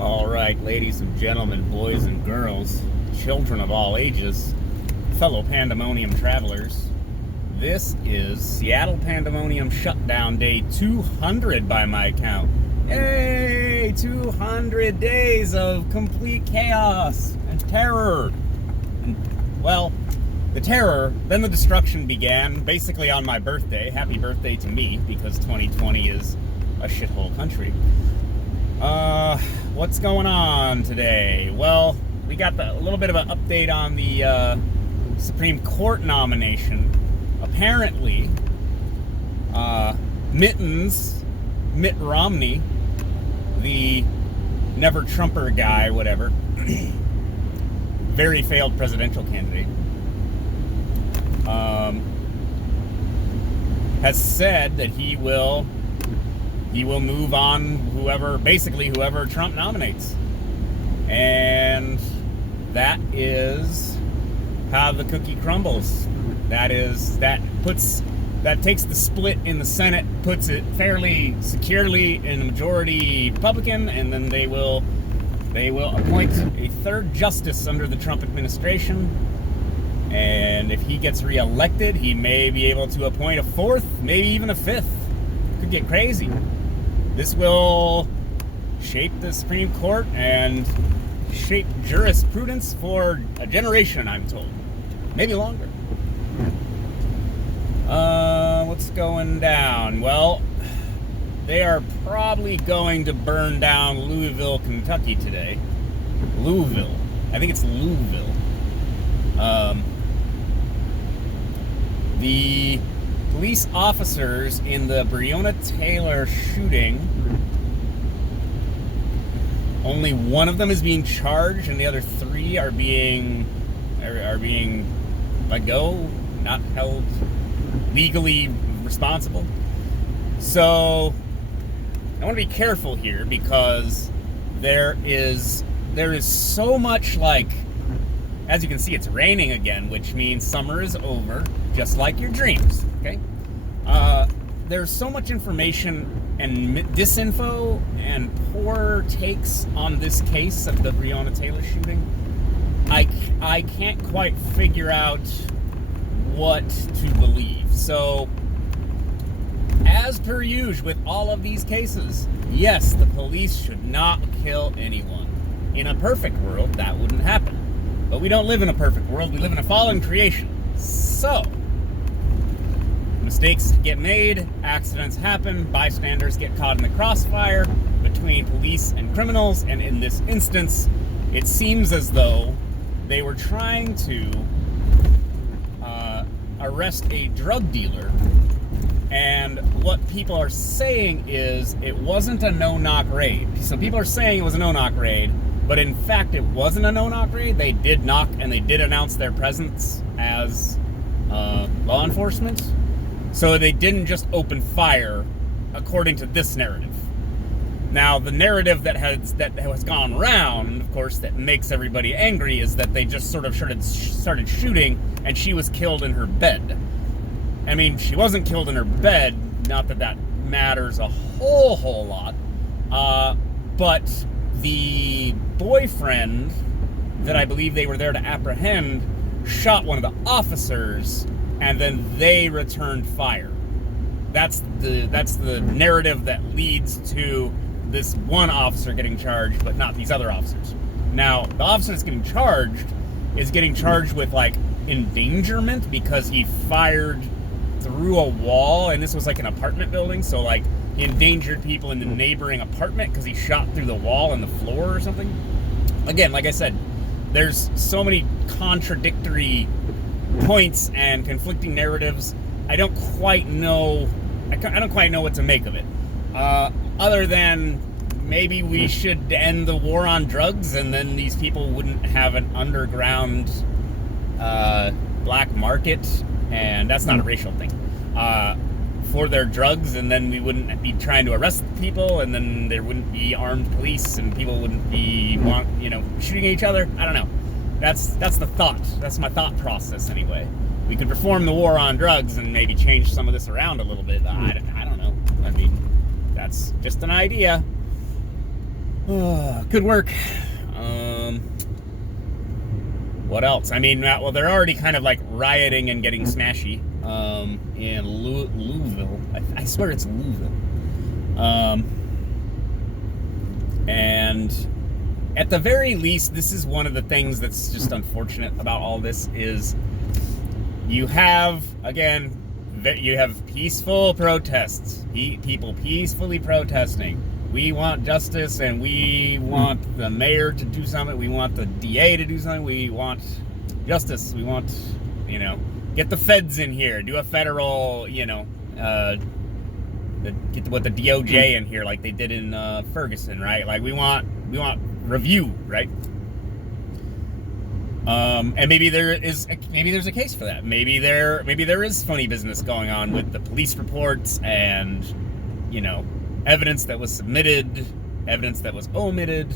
All right, ladies and gentlemen, boys and girls, children of all ages, fellow Pandemonium travelers, this is Seattle Pandemonium Shutdown Day 200 by my count. Yay! 200 days of complete chaos and terror. And, well, the terror, then the destruction began basically on my birthday. Happy birthday to me, because 2020 is a shithole country. What's going on today? Well, we got a little bit of an update on the Supreme Court nomination. Apparently, Mitt Romney, the never-Trumper guy, whatever, very failed presidential candidate, has said that he will move on whoever Trump nominates. And that is how the cookie crumbles. That takes the split in the Senate, puts it fairly securely in the majority Republican, and then they will appoint a third justice under the Trump administration. And if he gets reelected, he may be able to appoint a fourth, maybe even a fifth. Could get crazy. This will shape the Supreme Court and shape jurisprudence for a generation, I'm told. Maybe longer. What's going down? Well, they are probably going to burn down Louisville, Kentucky today. Louisville. I think it's Louisville. The police officers in the Breona Taylor shooting, only one of them is being charged, and the other three are being let go, not held legally responsible. So I want to be careful here, because there is so much, like, as you can see, it's raining again, which means summer is over, just like your dreams, okay? There's so much information and disinfo and poor takes on this case of the Breona Taylor shooting. I can't quite figure out what to believe. So, as per usual with all of these cases, yes, the police should not kill anyone. In a perfect world, that wouldn't happen. But we don't live in a perfect world. We live in a fallen creation. So, mistakes get made, accidents happen, bystanders get caught in the crossfire between police and criminals, and in this instance, it seems as though they were trying to arrest a drug dealer, and what people are saying is it wasn't a no-knock raid. So people are saying it was a no-knock raid, but in fact it wasn't a no-knock raid. They did knock, and they did announce their presence as law enforcement. So they didn't just open fire, according to this narrative. Now, the narrative that has gone around, of course, that makes everybody angry, is that they just sort of started shooting, and she was killed in her bed. I mean, she wasn't killed in her bed, not that matters a whole lot, but the boyfriend that I believe they were there to apprehend shot one of the officers, and then they returned fire. That's the narrative that leads to this one officer getting charged, but not these other officers. Now, the officer that's getting charged is getting charged with, like, endangerment, because he fired through a wall, and this was like an apartment building, so, like, he endangered people in the neighboring apartment because he shot through the wall and the floor or something. Again, like I said, there's so many contradictory points and conflicting narratives. I don't quite know what to make of it. Other than maybe we should end the war on drugs, and then these people wouldn't have an underground black market, and that's not a racial thing, for their drugs, and then we wouldn't be trying to arrest people, and then there wouldn't be armed police, and people wouldn't be shooting each other. I don't know. That's the thought. That's my thought process anyway. We could reform the war on drugs and maybe change some of this around a little bit. I don't know. I mean, that's just an idea. Good work. What else? I mean, well, they're already kind of like rioting and getting smashy in Louisville. I swear it's Louisville. And at the very least, this is one of the things that's just unfortunate about all this is you have, again, you have peaceful protests, people peacefully protesting. We want justice, and we want the mayor to do something. We want the DA to do something. We want justice. We want, get the feds in here. Do a federal, get what the DOJ in here, like they did in Ferguson, right? Like we want review, right? And maybe there's a case for that. Maybe there is funny business going on with the police reports and, evidence that was submitted, evidence that was omitted.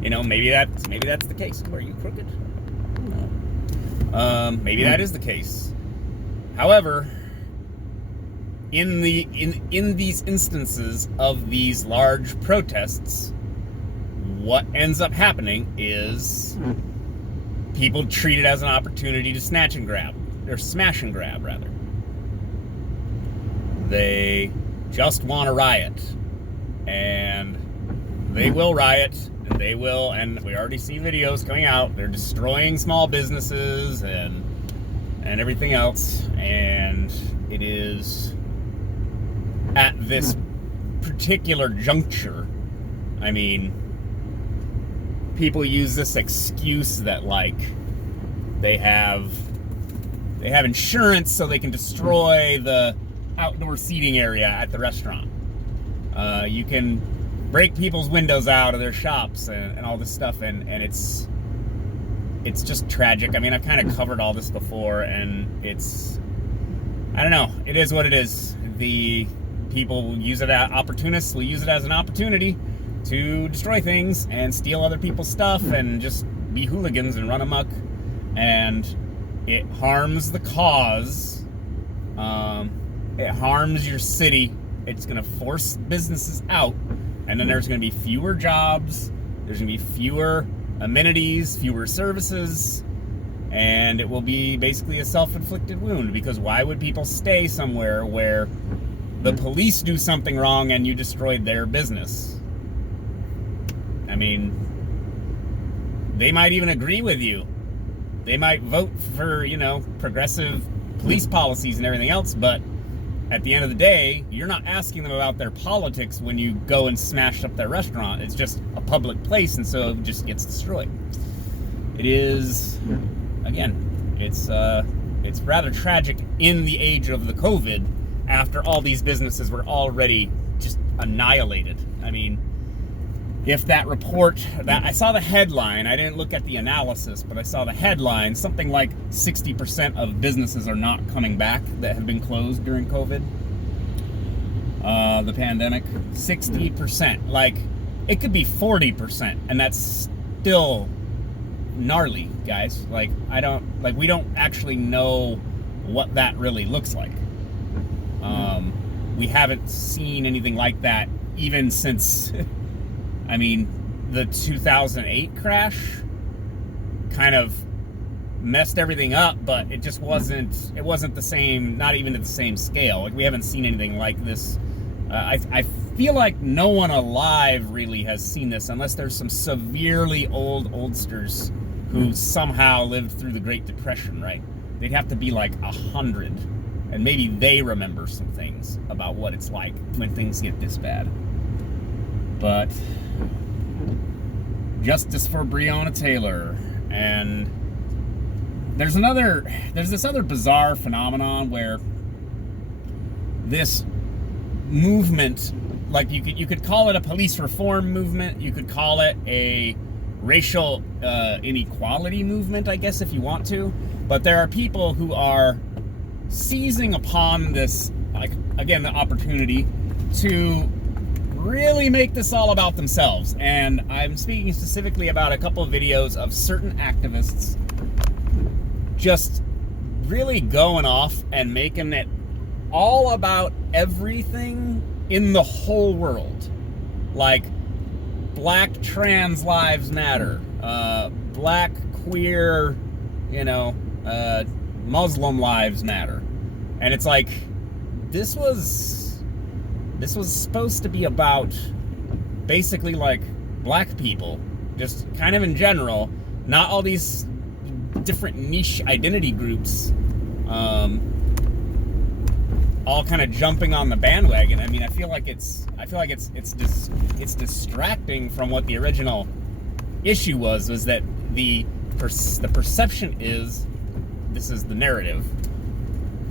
Maybe that's the case. Are you crooked? No. Maybe that is the case. However, in these instances of these large protests, what ends up happening is people treat it as an opportunity to snatch and grab, or smash and grab, rather. They just want to riot, and they will riot, and we already see videos coming out. They're destroying small businesses and everything else, and it is at this particular juncture, I mean, people use this excuse that, like, they have insurance so they can destroy the outdoor seating area at the restaurant. You can break people's windows out of their shops and all this stuff, and it's just tragic. I mean, I've kind of covered all this before, and I don't know, it is what it is. The people will use it, opportunists will use it as an opportunity to destroy things and steal other people's stuff and just be hooligans and run amok, and it harms the cause. It harms your city. It's going to force businesses out, and then there's going to be fewer jobs, there's going to be fewer amenities, fewer services, and it will be basically a self-inflicted wound, because why would people stay somewhere where the police do something wrong and you destroyed their business? I mean, they might even agree with you. They might vote for, progressive police policies and everything else, but at the end of the day, you're not asking them about their politics when you go and smash up their restaurant. It's just a public place, and so it just gets destroyed. It is, again, it's rather tragic in the age of the COVID, after all these businesses were already just annihilated. I mean, if that report, that I saw the headline, I didn't look at the analysis, but I saw the headline, something like 60% of businesses are not coming back that have been closed during COVID, the pandemic. 60%. Like, it could be 40%, and that's still gnarly, guys. Like, we don't actually know what that really looks like. We haven't seen anything like that even since, I mean, the 2008 crash kind of messed everything up, but it just wasn't the same, not even at the same scale. Like, we haven't seen anything like this. I feel like no one alive really has seen this, unless there's some severely oldsters who somehow lived through the Great Depression, right? They'd have to be like 100, and maybe they remember some things about what it's like when things get this bad. But justice for Breona Taylor. And there's this other bizarre phenomenon where this movement, like you could call it a police reform movement, you could call it a racial inequality movement, I guess, if you want to, but there are people who are seizing upon this, like, again, the opportunity to really make this all about themselves. And I'm speaking specifically about a couple of videos of certain activists just really going off and making it all about everything in the whole world. Like, black trans lives matter, black queer, Muslim lives matter. And it's like, this was supposed to be about basically like black people, just kind of in general, not all these different niche identity groups, all kind of jumping on the bandwagon. I mean, I feel like it's distracting from what the original issue was that the perception is, this is the narrative.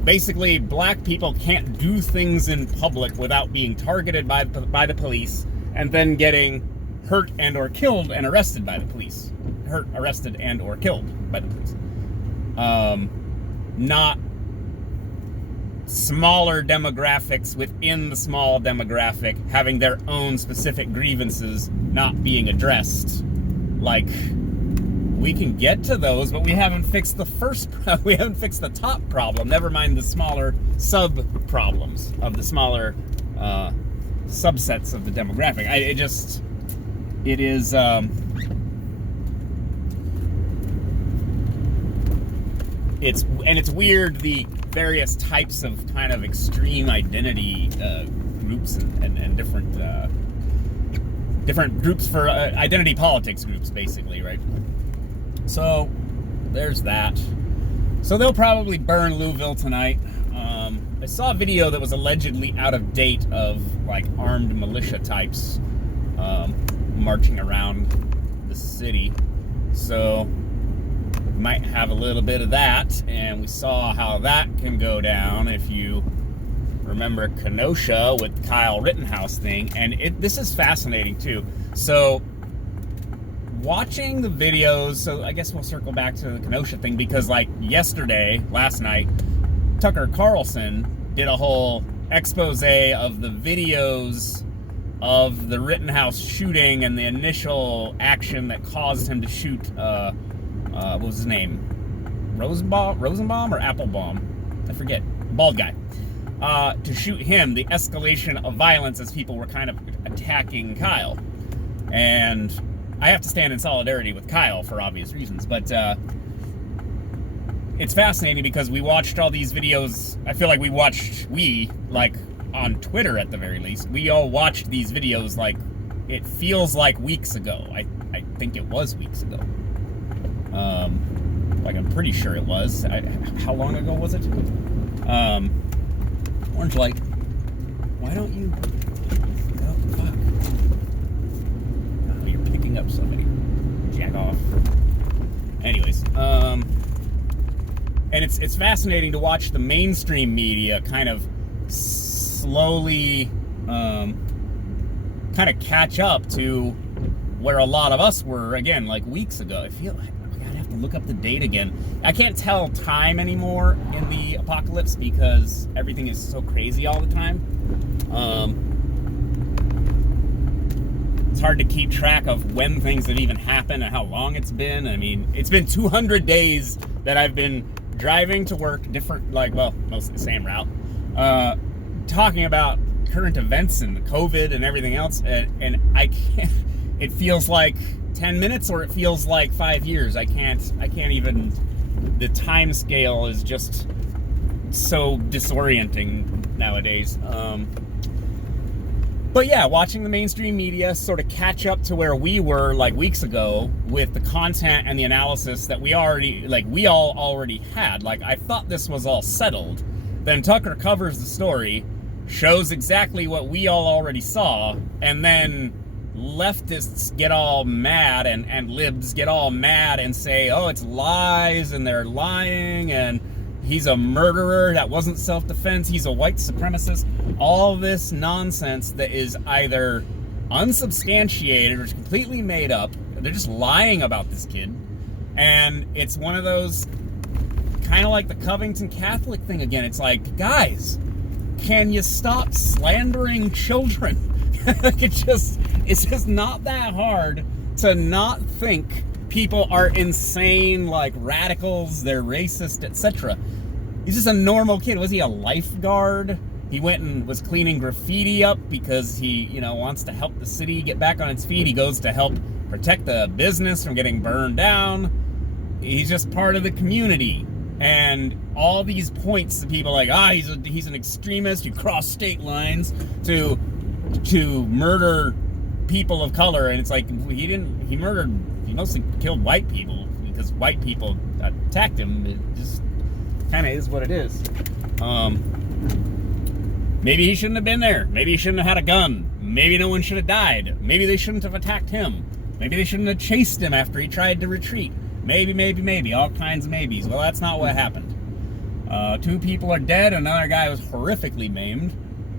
Basically, black people can't do things in public without being targeted by the police and then getting hurt and or killed and arrested by the police. Hurt, arrested, and or killed by the police. Not smaller demographics within the small demographic having their own specific grievances not being addressed. Like, we can get to those, but we haven't fixed we haven't fixed the top problem, never mind the smaller sub-problems of the smaller subsets of the demographic. It's weird, the various types of kind of extreme identity groups and different groups for identity politics groups, basically, right? So there's that. So they'll probably burn Louisville tonight. I saw a video that was allegedly out of date of like armed militia types marching around the city. So might have a little bit of that, and we saw how that can go down if you remember Kenosha with Kyle Rittenhouse thing, and this is fascinating too. So watching the videos, so I guess we'll circle back to the Kenosha thing, because like last night, Tucker Carlson did a whole expose of the videos of the Rittenhouse shooting and the initial action that caused him to shoot what was his name? Rosenbaum or Applebaum? I forget. Bald guy. To shoot him, the escalation of violence as people were kind of attacking Kyle. And I have to stand in solidarity with Kyle for obvious reasons, but it's fascinating because we watched all these videos. I feel like like on Twitter at the very least, we all watched these videos like it feels like weeks ago. I think it was weeks ago. Like I'm pretty sure it was. How long ago was it? Orange light. Why don't you? Oh fuck! Oh, you're picking up somebody. Jack off. Anyways, and it's fascinating to watch the mainstream media kind of slowly kind of catch up to where a lot of us were, again, like weeks ago. I feel like I'd have to look up the date again. I can't tell time anymore in the apocalypse because everything is so crazy all the time. It's hard to keep track of when things have even happened and how long it's been. I mean, it's been 200 days that I've been driving to work, mostly the same route, talking about current events and the COVID and everything else, and I can't. It feels like 10 minutes or it feels like 5 years. I can't even. The time scale is just so disorienting nowadays. But yeah, watching the mainstream media sort of catch up to where we were like weeks ago with the content and the analysis that we all already had. Like, I thought this was all settled. Then Tucker covers the story, shows exactly what we all already saw, and then leftists get all mad and libs get all mad and say, oh, it's lies and they're lying and he's a murderer, that wasn't self-defense, he's a white supremacist. All this nonsense that is either unsubstantiated or completely made up. They're just lying about this kid. And it's one of those, kind of like the Covington Catholic thing again. It's like, guys, can you stop slandering children? It's just not that hard to not think people are insane, like radicals, they're racist, etc. He's just a normal kid. Was he a lifeguard? He went and was cleaning graffiti up because he, wants to help the city get back on its feet. He goes to help protect the business from getting burned down. He's just part of the community. And all these points to people like, he's an extremist, you cross state lines, to murder people of color. And it's like, he mostly killed white people because white people attacked him. It just kind of is what it is. Maybe he shouldn't have been there. Maybe he shouldn't have had a gun. Maybe no one should have died. Maybe they shouldn't have attacked him. Maybe they shouldn't have chased him after he tried to retreat. Maybe. All kinds of maybes. Well, that's not what happened. 2 people are dead. Another guy was horrifically maimed.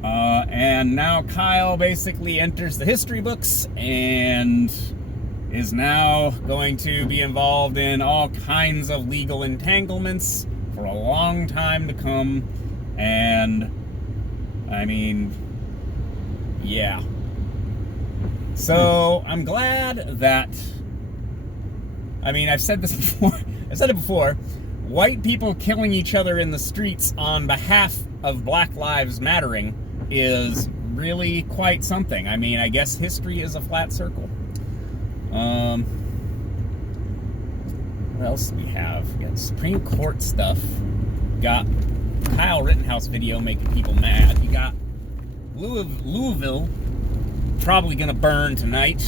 And now Kyle basically enters the history books and is now going to be involved in all kinds of legal entanglements for a long time to come. And yeah. So I'm glad that, I've said this before. I've said it before. White people killing each other in the streets on behalf of Black Lives Mattering is really quite something. I guess history is a flat circle. What else do we have? We got Supreme Court stuff. Got Kyle Rittenhouse video making people mad. You got Louisville probably gonna burn tonight.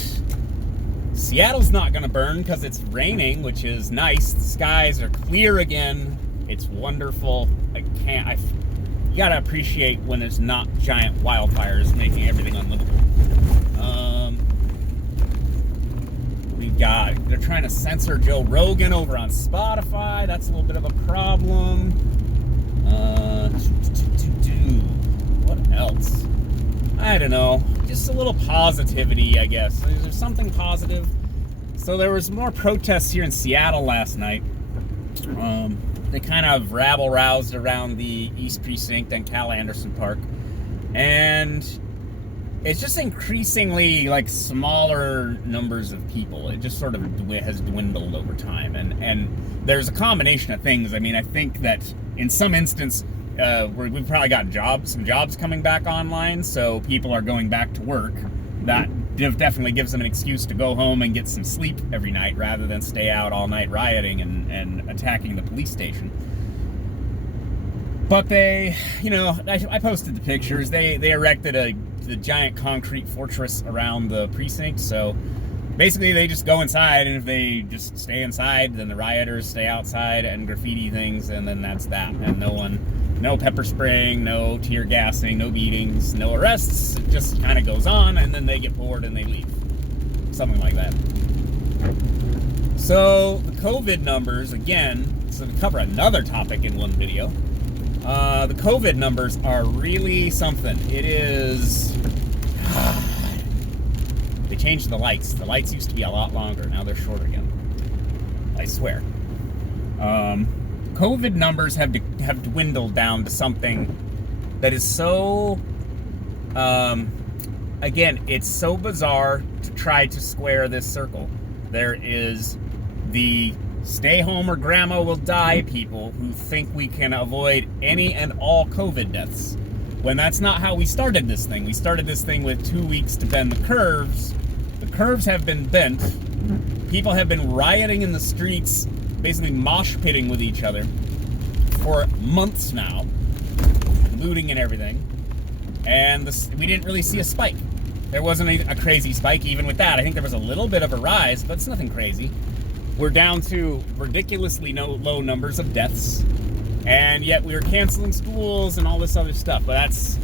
Seattle's not gonna burn because it's raining, which is nice. The skies are clear again. It's wonderful. You gotta appreciate when there's not giant wildfires making everything unlivable. They're trying to censor Joe Rogan over on Spotify. That's a little bit of a problem. What else? I don't know. Just a little positivity, I guess. Is there something positive? So there was more protests here in Seattle last night. They kind of rabble-roused around the East Precinct and Cal Anderson Park. And it's just increasingly like smaller numbers of people. It just sort of has dwindled over time. And there's a combination of things. I think that in some instance, we've probably got some jobs coming back online, so people are going back to work. That definitely gives them an excuse to go home and get some sleep every night rather than stay out all night rioting and attacking the police station. But they, I posted the pictures. They erected the giant concrete fortress around the precinct, so basically they just go inside, and if they just stay inside, then the rioters stay outside and graffiti things, and then that's that. And no pepper spraying, no tear gassing, no beatings, no arrests. It just kind of goes on, and then they get bored and they leave. Something like that. So the COVID numbers, again, so to cover another topic in one video, the COVID numbers are really something. It is... They changed the lights. The lights used to be a lot longer. Now they're short again. I swear. COVID numbers have dwindled down to something that is so... again, it's so bizarre to try to square this circle. There is the stay home or grandma will die people who think we can avoid any and all COVID deaths, when that's not how we started this thing. We started this thing with 2 weeks to bend the curves. The curves have been bent. People have been rioting in the streets, basically mosh pitting with each other for months now, looting and everything. And we didn't really see a spike. There wasn't a crazy spike even with that. I think there was a little bit of a rise, but it's nothing crazy. We're down to ridiculously low numbers of deaths, and yet we were canceling schools and all this other stuff. But that's,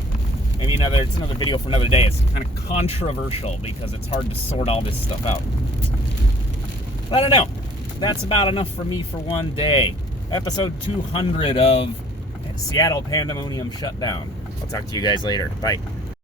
it's another video for another day. It's kind of controversial because it's hard to sort all this stuff out. But I don't know. That's about enough for me for one day. Episode 200 of Seattle Pandemonium Shutdown. I'll talk to you guys later. Bye.